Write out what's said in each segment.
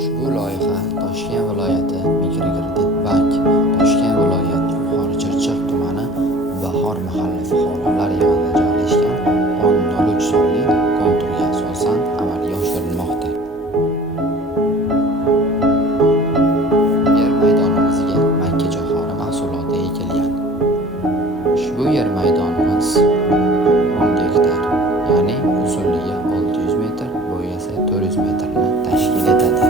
Ushbu loyiha Toshkent viloyati mikrogradin bank, Toshkent viloyati Yuqori Chirchiq tumani Bahor mahalla fuqarolar yig'inida joylashgan 1003 sonli konturga asosan amalga oshirilmoqda. Yer maydonimizga makkajo'xori mahsuloti ekilgan. Ushbu yer maydonimiz 10 gektar, ya'ni uzunligi 600 metr, bo'yi esa 400 metrni tashkil etadi.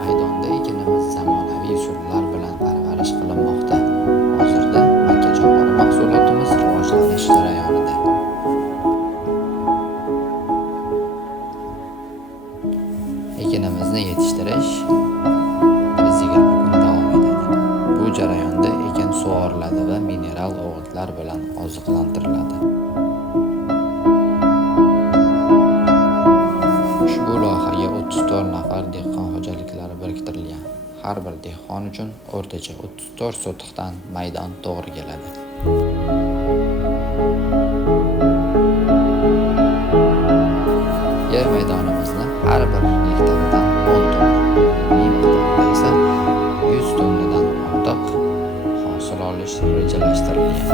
Maydonda ekinimiz zamonaviy usullar bilan parvarish qilinmoqda. Hozirda makkajo'xori mahsulotimiz rivojlanish jarayonida. Ekinimizni yetishtirish 120 kun davom etadi. Bu jarayonda ekin sug'oriladi va mineral o'g'itlar bilan oziqlantiriladi. Ushbu loyihaga 34 nafar dehqon xo'jaliklari biriktirilgan. Har bir dehqon uchun o'rtacha 34 sotixdan maydon to'g'ri keladi. Yer maydonimizni har bir hektaridan 10 tonna, miqdorda esa 100 tonnadan ortiq hosil olish rejalashtirilgan.